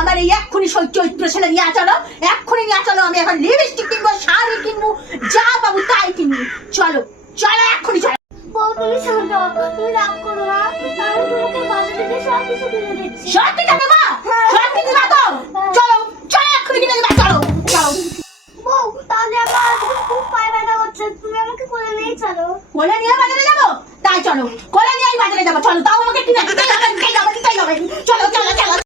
আমার এই এক্ষুনি চৈত্র ছেলে নিয়ে চলো, এক্ষুনি নিয়ে চলো। আমি এখন লিপস্টিক কিনবো, শাড়ি কিনবো, যা পাবো তাই কিনবো। চলো চলো এক্ষুনি চলো। তুমি শান্ত, তুমি রাগ করো না, আমি তোমাকে বাজার থেকে সব কিছু কিনে দিচ্ছি। সত্যি যাবে মা? সত্যি দিবা তো? চলো চলো এক্ষুনি কিনে দিবা, চলো চলো। বউ, তাহলে আমার আজকে খুব পায়ে ব্যথা করছে, তুমি আমাকে কোলে নিয়ে চলো। কোলে নিয়ে বাজারে যাবো? তাই চলো, কোলে নিয়েই বাজারে যাবো। চলো, তাও আমাকে কিনে দিতে হবে